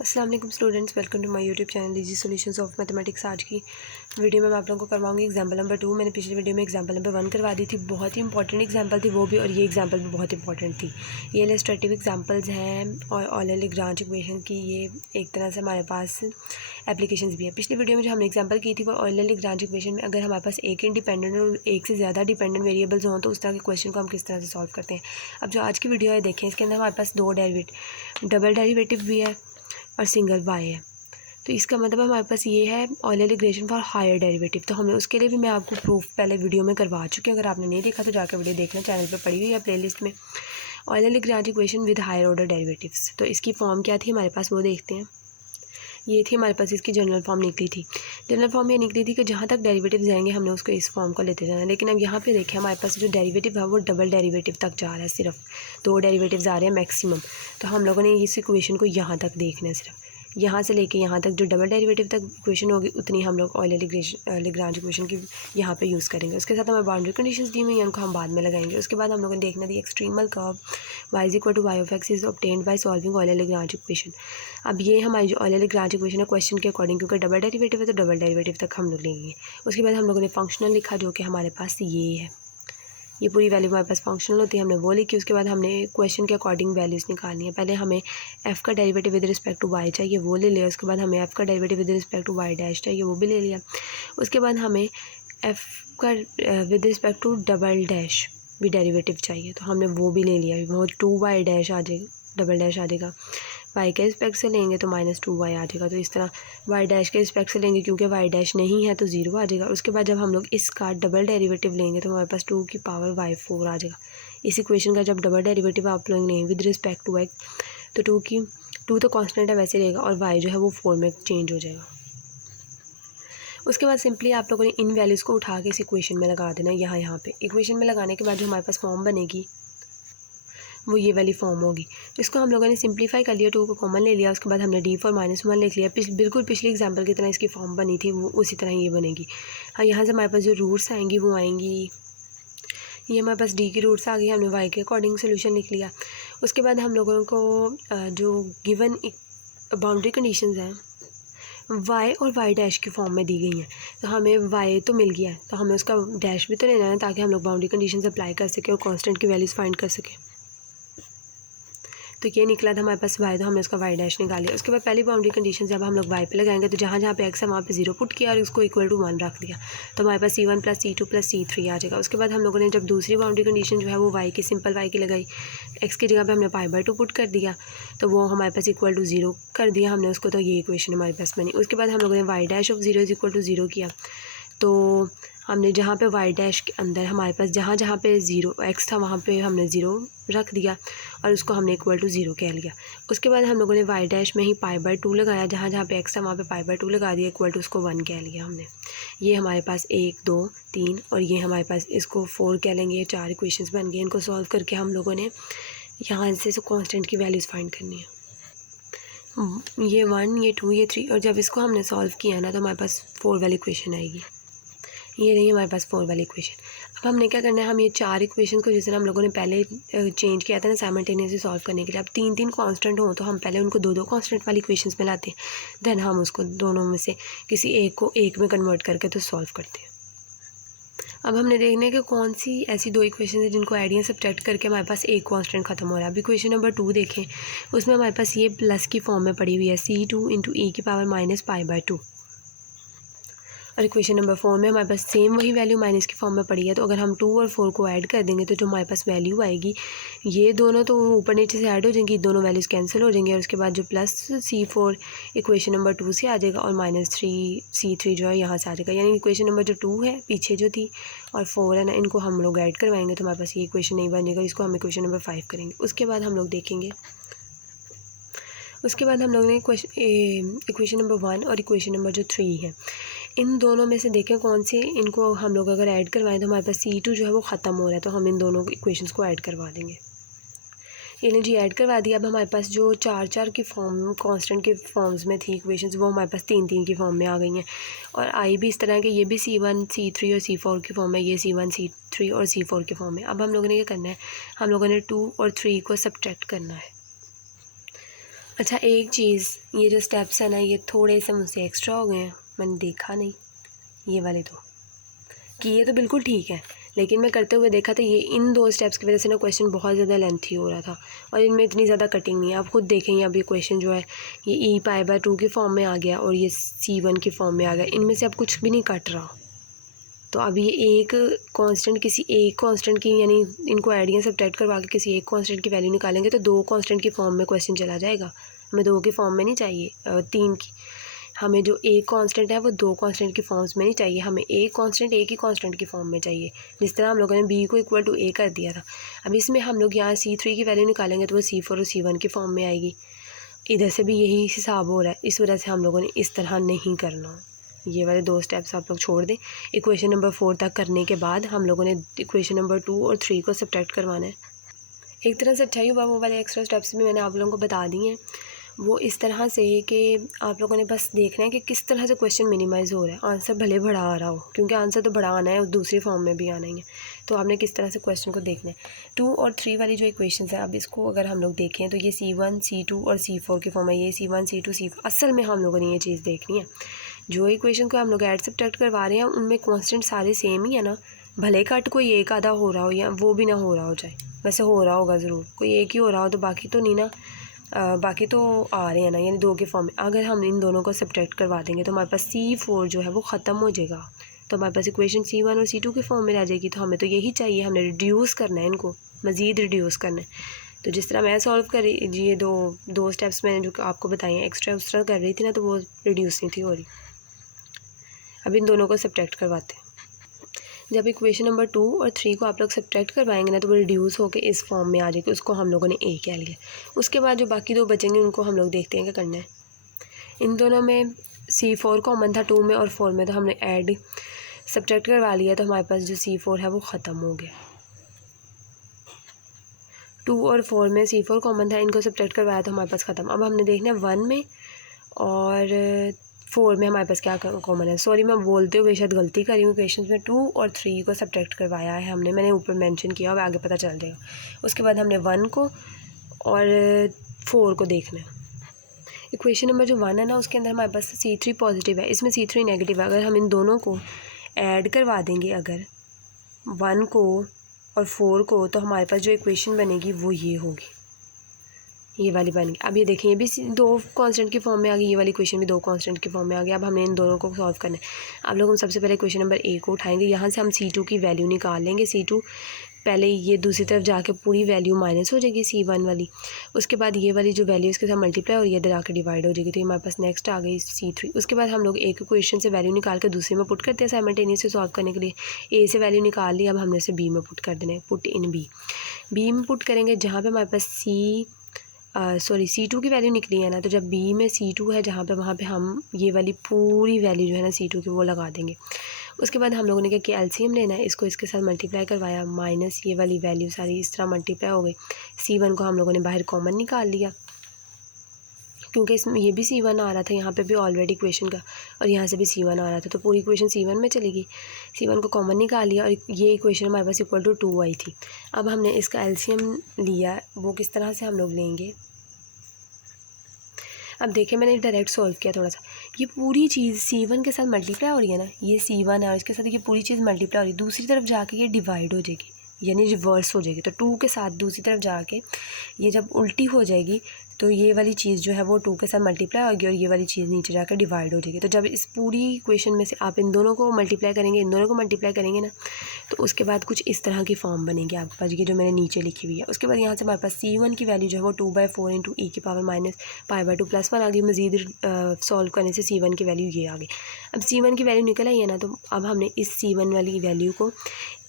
अस्सलाम वालेकुम students, welcome to my YouTube channel easy solutions of mathematics. आज की वीडियो में मैं आप लोगों को करवाऊंगी एग्जांपल नंबर 2। मैंने पिछली वीडियो में एग्जांपल नंबर 1 करवा दी थी, बहुत ही इंपॉर्टेंट एग्जांपल थी वो भी, और ये एग्जांपल भी बहुत इंपॉर्टेंट थी। ये इलस्ट्रेटिव एग्जांपल्स हैं और ऑयलर-लैग्रांज इक्वेशन की ये एक तरह से हमारे पास एप्लीकेशंस भी हैं। पिछली वीडियो में जो हमने एग्जाम्पल की थी वो ऑयलर-लैग्रांज इक्वेशन में अगर हमारे पास एक इंडिपेंडेंट और एक से ज़्यादा डिपेंडेंट वेरिएबल्स हों तो उस तरह के क्वेश्चन को हम किस तरह से सॉल्व करते हैं। अब जो आज की वीडियो है देखें, इसके अंदर हमारे पास दो डबल डेरिवेटिव भी है और सिंगल वाई है। तो इसका मतलब हमारे पास ये है Euler regression for higher derivative. तो हमें उसके लिए भी मैं आपको प्रूफ पहले वीडियो में करवा चुकी हूँ। अगर आपने नहीं देखा तो जाकर वीडियो देखना, चैनल पे पड़ी हुई है प्लेलिस्ट में, Euler Lagrange equation with higher order derivatives. तो इसकी फॉर्म क्या थी हमारे पास वो देखते हैं। ये थी हमारे पास इसकी जनरल फॉर्म निकली थी। जनरल फॉर्म ये निकली थी कि जहाँ तक डेरिवेटिव जाएंगे हमने उसको इस फॉर्म को लेते जाना है। लेकिन अब यहाँ पे देखें हमारे पास जो डेरिवेटिव है वो डबल डेरिवेटिव तक जा रहा है, सिर्फ दो डेरिवेटिव्स आ रहे हैं मैक्सिमम। तो हम लोगों ने इस इक्वेशन को यहाँ तक देखना है, सिर्फ यहाँ से लेके यहाँ तक जो डबल डेरिवेटिव तक इक्वेशन होगी उतनी हम लोग ऑयलर लैग्रांज इक्वेशन की यहाँ पे यूज़ करेंगे। उसके साथ हमें बाउंड्री कंडीशंस दी हुई हैं, उनको हम बाद में लगाएंगे। उसके बाद हम लोगों ने देखना थी extremal curve y is equal to Y of X is obtained by solving Euler Lagrange equation. अब ये हमारी जो ऑयलर लैग्रांज इक्वेशन है क्वेश्चन के अकॉर्डिंग, क्योंकि डबल डेरिवेटिव है तो डबल डेरिवेटिव तक हम लोग लेंगे। उसके बाद हम लोगों ने फंक्शनल लिखा जो कि हमारे पास ये है, ये पूरी वैल्यू हमारे पास फंक्शनल होती है, हमने वो लिखी। उसके बाद हमने क्वेश्चन के अकॉर्डिंग वैल्यूज़ निकालनी है। पहले हमें एफ़ का derivative with respect to Y चाहिए, वो ले लिया। उसके बाद हमें एफ़ का derivative with respect to Y dash चाहिए, वो भी ले लिया। उसके बाद हमें एफ़ का with respect to double dash भी डेरिवेटिव चाहिए, तो हमने वो भी ले लिया। वो 2y डैश आ जाएगा, डबल डैश आ जाएगा। वाई के रिस्पेक्ट से लेंगे तो -2y आ जाएगा। तो इस तरह वाई डैश के रिस्पेक्ट से लेंगे, क्योंकि वाई डैश नहीं है तो 0 आ जाएगा। उसके बाद जब हम लोग इसका डबल डेरिवेटिव लेंगे तो हमारे पास 2 की पावर y4 आ जाएगा। इस इक्वेशन का जब डबल डेरिवेटिव आप लोग लेंगे विद रिस्पेक्ट टू x, तो 2 तो कांस्टेंट है वैसे रहेगा और y जो है वो 4 में चेंज हो जाएगा। उसके बाद सिंपली आप लोगों ने इन वैल्यूज़ को उठा के इस इक्वेशन में लगा देना। यहाँ पे इक्वेशन में लगाने के बाद जो हमारे पास फॉर्म बनेगी वो ये वाली फॉर्म होगी। इसको हम लोगों ने सिंप्लीफाई कर लिया, 2 को कॉमन ले लिया। उसके बाद हमने d फॉर -1 लिख लिया। बिल्कुल पिछली एग्जांपल की तरह इसकी फॉर्म बनी थी वो उसी तरह ये बनेगी। हाँ, यहाँ से हमारे पास जो रूट्स आएंगी वो आएंगी, ये हमारे पास d की रूट्स आ गई, हमने y के अकॉर्डिंग सोल्यूशन लिख लिया। उसके बाद हम लोगों को जो गिवन बाउंड्री कंडीशंस हैं y और y डैश की फॉर्म में दी गई हैं। तो हमें y तो मिल गया है, तो हमें उसका डैश भी तो लेना है ताकि हम लोग बाउंड्री कंडीशंस अप्लाई कर सकें और कांस्टेंट की वैल्यूज़ फाइंड कर सकें। तो ये निकला था हमारे पास y, तो हमने उसका y डैश निकाल लिया। उसके बाद पहली बाउंड्री कंडीशन जब हम लोग y पे लगाएंगे तो जहाँ जहाँ पे x है वहाँ पे 0 पुट किया और उसको इक्वल टू 1 रख दिया, तो हमारे पास c1 + c2 + c3 आ जाएगा। उसके बाद हम लोगों ने जब दूसरी बाउंड्री कंडीशन जो है वो y की, सिंपल y की लगाई, x की जगह पर हमने π/2 पुट कर दिया, तो वो हमारे पास इक्वल टू 0 कर दिया हमने उसको। तो ये इक्वेशन हमारे पास बनी। उसके बाद हम लोगों ने y dash of 0 is equal to 0 किया, तो हमने जहाँ पे y डैश के अंदर हमारे पास जहाँ जहाँ पे 0 x था वहाँ पे हमने 0 रख दिया और उसको हमने इक्वल टू 0 कह लिया। उसके बाद हम लोगों ने y डैश में ही π/2 लगाया, जहाँ जहाँ पे x था वहाँ पे π/2 लगा दिया, इक्वल टू उसको 1 कह लिया हमने। ये हमारे पास 1 2 3 और ये हमारे पास इसको 4 कह लेंगे। ये 4 इक्वेशंस बन गए। इनको सॉल्व करके हम लोगों ने यहाँ से कॉन्स्टेंट की वैल्यूज़ फाइंड करनी है। ये 1 ये 2 ये 3, और जब इसको हमने सॉल्व किया ना तो हमारे पास 4 वाली इक्वेशन आएगी। ये रही हमारे पास 4 वाली इक्वेशन। अब हमने क्या करना है, हम ये 4 इक्वेशन को जिस तरह हम लोगों ने पहले चेंज किया था ना साइमल्टेनियसली सॉल्व करने के लिए, अब 3 कांस्टेंट हो तो हम पहले उनको 2 कांस्टेंट वाली इक्वेशंस में लाते हैं, देन हम उसको दोनों में से किसी एक को एक में कन्वर्ट करके तो सॉल्व करते हैं। अब हमने देखना है कि कौन सी ऐसी 2 इक्वेशन है जिनको ऐड या सब्ट्रैक्ट करके हमारे पास एक कांस्टेंट खत्म हो रहा है। अब इक्वेशन नंबर 2 देखें, उसमें हमारे पास ये प्लस की फॉर्म में पड़ी हुई है, c2 × e की पावर -π/2, और इक्वेशन नंबर 4 में हमारे पास सेम वही वैल्यू माइनस की फॉर्म में पड़ी है। तो अगर हम 2 और 4 को ऐड कर देंगे तो जो हमारे पास वैल्यू आएगी, ये दोनों तो ऊपर नीचे से ऐड हो जाएंगी, दोनों वैल्यूज़ कैंसिल हो जाएंगी, और उसके बाद जो प्लस c4 इक्वेशन नंबर 2 से आ जाएगा और -3 c3 जो है यहाँ से आ जाएगा। यानी इक्वेशन नंबर जो 2 है पीछे जो थी और 4 है ना, इनको हम लोग ऐड करवाएंगे तो हमारे पास ये इक्वेशन नहीं बनेगा, इसको हम इक्वेशन नंबर 5 करेंगे। उसके बाद हम लोग देखेंगे, उसके बाद हम लोग ने इक्वेशन नंबर 1 और इक्वेशन नंबर जो 3 है, इन दोनों में से देखें कौन से इनको हम लोग अगर ऐड करवाएं तो हमारे पास c2 जो है वो ख़त्म हो रहा है, तो हम इन दोनों इक्वेशंस को ऐड करवा देंगे। इन्हें जी ऐड करवा दिया। अब हमारे पास जो 4 की फॉर्म कांस्टेंट के फॉर्म्स में थी इक्वेशंस, वो हमारे पास 3 की फॉर्म में आ गई हैं, और आई भी इस तरह के, ये भी c1 c3 और c4 की फॉर्म है, ये c1 c3 और c4 की फॉर्म है। अब हम लोगों ने क्या करना है, हम लोगों ने 2 और 3 को सब्ट्रैक्ट करना है। अच्छा एक चीज़, ये जो स्टेप्स है ना ये थोड़े से मुझसे एक्स्ट्रा हो गए हैं, मैंने देखा नहीं। ये वाले तो किए तो बिल्कुल ठीक है, लेकिन मैं करते हुए देखा तो ये इन 2 स्टेप्स की वजह से ना क्वेश्चन बहुत ज़्यादा लेंथी हो रहा था और इनमें इतनी ज़्यादा कटिंग नहीं है। आप खुद देखेंगे अब ये क्वेश्चन जो है ये e π/2 की फॉर्म में आ गया और ये c1 की फॉर्म में आ गया, इनमें से अब कुछ भी नहीं कट रहा। तो अब ये एक कांस्टेंट किसी एक कांस्टेंट की, यानी इनको ऐड या सब्ट्रैक्ट करवा के किसी एक कांस्टेंट की वैल्यू निकालेंगे तो 2 कांस्टेंट की फॉर्म में क्वेश्चन चला जाएगा। हमें 2 की फॉर्म में नहीं चाहिए, 3 की। हमें जो एक कांस्टेंट है वो 2 कांस्टेंट की फॉर्म्स में नहीं चाहिए, हमें एक कांस्टेंट एक ही कांस्टेंट की फॉर्म में चाहिए। जिस तरह हम लोगों ने b को इक्वल टू a कर दिया था, अब इसमें हम लोग यहाँ c3 की वैल्यू निकालेंगे तो वो c4 और c1 की फॉर्म में आएगी। इधर से भी यही हिसाब हो रहा है, इस वजह से हम लोगों ने इस तरह नहीं करना। ये वाले 2 स्टेप्स आप लोग छोड़ दें। इक्वेशन नंबर 4 तक करने के बाद हम लोगों ने इक्वेशन नंबर 2 और 3 को सब्ट्रैक्ट करवाना है। एक तरह से अच्छा ही हुआ, वो वाले एक्स्ट्रा स्टेप्स भी मैंने आप लोगों को बता दिए हैं। वो इस तरह से कि आप लोगों ने बस देखना है कि किस तरह से क्वेश्चन मिनिमाइज़ हो रहा है। आंसर भले बड़ा आ रहा हो, क्योंकि आंसर तो बड़ा आना है और दूसरी फॉर्म में भी आना ही है, तो आपने किस तरह से क्वेश्चन को देखना है। 2 और 3 वाली जो इक्वेशंस है, अब इसको अगर हम लोग देखें तो ये c1 c2 और c4 की फॉर्म है। ये c1 c2 c4 असल में हम लोगों ने ये चीज़ देखनी है। जो इक्वेशन को हम लोग ऐड सब्ट्रैक्ट करवा रहे हैं उनमें कॉन्स्टेंट सारे सेम ही है ना, भले कट कोई एक आधा हो रहा हो या वो भी ना हो रहा हो जाए। वैसे हो रहा होगा ज़रूर, कोई एक ही हो रहा हो तो बाकी तो नहीं ना, बाकी तो आ रहे हैं ना, यानी 2 के फॉर्म में। अगर हम इन दोनों को सब्ट्रैक्ट करवा देंगे तो हमारे पास c4 जो है वो ख़त्म हो जाएगा, तो हमारे पास इक्वेशन c1 और c2 के फॉर्म में रह जाएगी। तो हमें तो यही चाहिए, हमने रिड्यूस करना है इनको, मज़ीद रिड्यूस करना है। तो जिस तरह मैं सॉल्व कर रही, ये दो स्टेप्स मैंने जो आपको बताए हैं एक्स्ट्रा उस तरह कर रही थी ना, तो वो रिड्यूस नहीं थी हो रही। अब इन दोनों को सब्ट्रैक्ट करवाते हैं। जब इक्वेशन नंबर 2 और 3 को आप लोग सब्ट्रैक्ट करवाएंगे ना तो वो रिड्यूस होकर इस फॉर्म में आ जाएगी, उसको हम लोगों ने a कह लिया। उसके बाद जो बाकी 2 बचेंगे उनको हम लोग देखते हैं क्या करना है। इन दोनों में c4 कॉमन था 2 में और 4 में, तो हमने ऐड सब्ट्रैक्ट करवा लिया, तो हमारे पास जो c4 है वो ख़त्म हो गया। 2 और 4 में c4 कॉमन था, इनको सब्ट्रैक्ट करवाया तो हमारे पास ख़त्म। अब हमने देखना है 1 में और 4 में हमारे पास क्या कॉमन है। सॉरी मैं बोलते हुए शायद गलती करी हूँ, क्वेश्चन में 2 और 3 को सब्ट्रैक्ट करवाया है हमने, मैंने ऊपर मेंशन किया और आगे पता चल जाएगा। उसके बाद हमने 1 को और 4 को देखना है। इक्वेशन नंबर जो 1 है ना उसके अंदर हमारे पास c3 पॉजिटिव है, इसमें c3 नेगेटिव है। अगर हम इन दोनों को ऐड करवा देंगे, अगर 1 को और 4 को, तो हमारे पास जो इक्वेशन बनेगी वो ये होगी, ये वाली बन गई। अब ये देखें, ये भी 2 कांस्टेंट की फॉर्म में आ गई, ये वाली इक्वेशन भी 2 कांस्टेंट की फॉर्म में आ गई। अब हमने इन दोनों को सॉल्व करना है। अब लोग हम सबसे पहले क्वेश्चन नंबर a को उठाएंगे, यहाँ से हम c2 की वैल्यू निकाल लेंगे। c2 पहले ये दूसरी तरफ जाके पूरी वैल्यू माइनस हो जाएगी c1 वाली, उसके बाद ये वाली जो वैल्यू इसके साथ मल्टीप्लाई और ये इधर आकर डिवाइड हो जाएगी, तो ये हमारे पास नेक्स्ट आ गई c3। उसके बाद हम लोग एक क्वेश्चन से वैल्यू निकाल कर दूसरे में पुट करते हैं साइमल्टेनियसली सॉल्व करने के लिए। a से वैल्यू निकाल ली, अब हमने इसे b में पुट कर देना है, पुट इन b में पुट करेंगे जहाँ पर हमारे पास c2 की वैल्यू निकली है ना, तो जब b में c2 है जहाँ पे, वहाँ पे हम ये वाली पूरी वैल्यू जो है ना c2 की वो लगा देंगे। उसके बाद हम लोगों ने क्या किया, एलसीएम लेना है, इसको इसके साथ मल्टीप्लाई करवाया, माइनस ये वाली वैल्यू सारी इस तरह मल्टीप्लाई हो गई। c1 को हम लोगों ने बाहर कॉमन निकाल लिया, क्योंकि इसमें ये भी c1 आ रहा था, यहाँ पे भी ऑलरेडी इक्वेशन का, और यहाँ से भी c1 आ रहा था, तो पूरी इक्वेशन c1 में चलेगी। c1 को कॉमन निकाल लिया और ये इक्वेशन हमारे पास इक्वल टू 2 आई थी। अब हमने इसका एलसीएम लिया, वो किस तरह से हम लोग लेंगे। अब देखिए मैंने डायरेक्ट सॉल्व किया थोड़ा सा, ये पूरी चीज़ c1 के साथ मल्टीप्लाई हो रही है ना, ये c1 है और इसके साथ ये पूरी चीज़ मल्टीप्लाई हो रही है, दूसरी तरफ जाके ये डिवाइड हो जाएगी, यानी रिवर्स हो जाएगी। तो 2 के साथ दूसरी तरफ जाके ये जब उल्टी हो जाएगी तो ये वाली चीज़ जो है वो 2 के साथ मल्टीप्लाई होगी और ये वाली चीज़ नीचे जाकर डिवाइड हो जाएगी। तो जब इस पूरी इक्वेशन में से आप इन दोनों को मल्टीप्लाई करेंगे, इन दोनों को मल्टीप्लाई करेंगे ना, तो उसके बाद कुछ इस तरह की फॉर्म बनेगी आपके पास, ये जो मैंने नीचे लिखी हुई है। उसके बाद यहाँ से हमारे पास c1 की वैल्यू जो है वो 2/4 इंटू e की पावर माइनस π/2 + 1 आ गई। मज़ीद सॉल्व करने से c1 की वैल्यू ये आ गई। अब c1 की वैल्यू निकल आई है ना, तो अब हमने इस c1 वाली वैल्यू को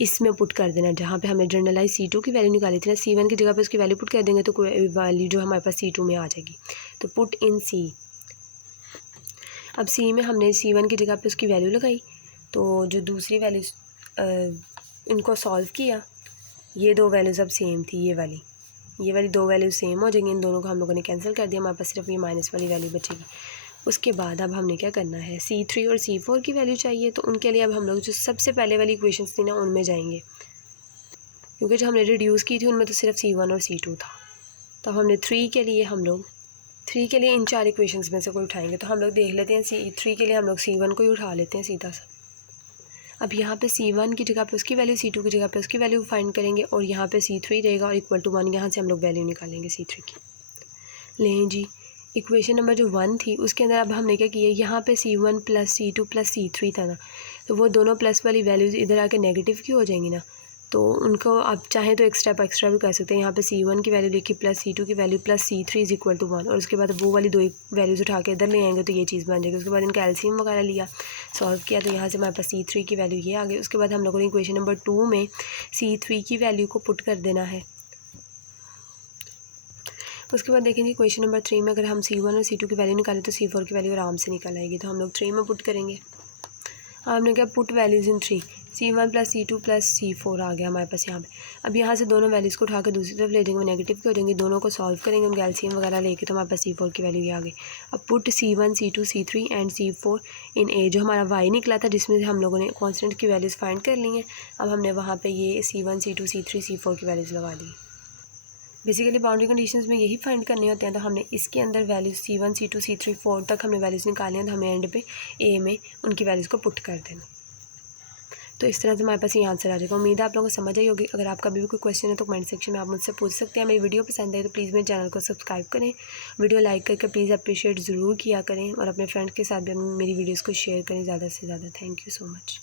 इसमें पुट कर देना, जहाँ पे हमने जनरलाइज c2 की वैल्यू निकाली थी ना, c1 की जगह पे उसकी वैल्यू पुट कर देंगे तो वैल्यू जो हमारे पास c2 में आ जाएगी। तो पुट इन c। अब c में हमने c1 की जगह पे उसकी वैल्यू लगाई, तो जो दूसरी वैल्यू इनको सॉल्व किया, ये 2 वैल्यूज़ अब सेम थी, ये वाली 2 वैल्यू सेम हो जाएंगी। इन दोनों को हम लोगों ने कैंसिल कर दिया, हमारे पास सिर्फ ये माइनस वाली वैल्यू बचेगी। उसके बाद अब हमने क्या करना है, c3 और c4 की वैल्यू चाहिए, तो उनके लिए अब हम लोग जो सबसे पहले वाली इक्वेशंस थी ना उनमें जाएंगे, क्योंकि जो हमने रिड्यूस की थी उनमें तो सिर्फ c1 और c2 था। तो हमने 3 के लिए हम लोग 3 के लिए इन 4 इक्वेशंस में से कोई उठाएंगे। तो हम लोग देख लेते हैं C3 के लिए हम लोग C1 को ही उठा लेते हैं सीधा सा। अब यहाँ पे C1 की जगह पे उसकी वैल्यू, C2 की जगह पे उसकी वैल्यू फाइंड करेंगे और यहाँ पे C3 रहेगा और इक्वल टू 1 यहाँ से हम लोग वैल्यू निकालेंगे C3 की। लें जी, इक्वेशन नंबर जो 1 थी उसके अंदर अब हमने क्या किया, यहाँ पे C1 plus C2 plus C3 था ना, तो वो दोनों प्लस वाली वैल्यूज़ इधर आके नेगेटिव की हो जाएंगी ना, तो उनको आप चाहें तो एक स्टेप एक्स्ट्रा भी कर सकते हैं। यहाँ पे C1 की वैल्यू लिखी प्लस C2 की value plus C3 is equal to 1 और उसके बाद वो वाली 2 वैल्यूज़ उठा के इधर ले आएंगे तो ये चीज़ बन जाएगी। उसके बाद इनका एलसीएम वगैरह लिया, सॉल्व किया, तो यहाँ से हमारे पास C3 की वैल्यू ये आ गई। उसके बाद हम लोगों ने इक्वेशन नंबर 2 में C3 की वैल्यू को पुट कर देना है। उसके बाद देखेंगे क्वेश्चन नंबर 3 में अगर हम C1 और C2 की वैल्यू निकालें तो C4 की वैल्यू आराम से निकल आएगी। तो हम लोग 3 में पुट करेंगे। हमने क्या पुट वैल्यूज़ इन 3, C1 plus C2 plus C4 आ गया हमारे पास यहाँ पे। अब यहाँ से दोनों वैल्यूज़ को उठा कर दूसरी तरफ ले जाएंगे, वो नेगेटिव की हो जाएंगी, दोनों को सॉल्व करेंगे हम एलसीएम वगैरह लेके, तो हमारे पास C4 की वैल्यू ये आ गई। अब put C1 C2 C3 and C4 इन ए, जो हमारा y निकला था जिसमें से हम लोगों ने कॉन्स्टेंट की वैल्यूज़ फाइंड कर ली हैं। अब हमने वहाँ पर ये C1 C2 C3 C4 की वैल्यूज़ लगा दी। बेसिकली बाउंड्री कंडीशंस में यही फाइंड करने होते हैं। तो हमने इसके अंदर वैल्यूज़ C1 C2 C3 4 तक हमने वैल्यूज़ निकाली हैं, तो हमें एंड पे ए में उनकी वैल्यूज़ को पुट कर देना। तो इस तरह से हमारे पास ये आंसर आ जाएगा। उम्मीद है आप लोगों को समझ आई होगी। अगर आपका भी कोई क्वेश्चन है तो कमेंट सेक्शन में आप मुझसे पूछ सकते हैं। मेरी वीडियो पसंद आई तो प्लीज़ मेरे चैनल को सब्सक्राइब करें, वीडियो लाइक करके प्लीज़ अप्रिशिएट ज़रूर किया करें और अपने फ्रेंड्स के साथ भी मेरी वीडियोज़ को शेयर करें ज़्यादा से ज़्यादा। Thank you so much.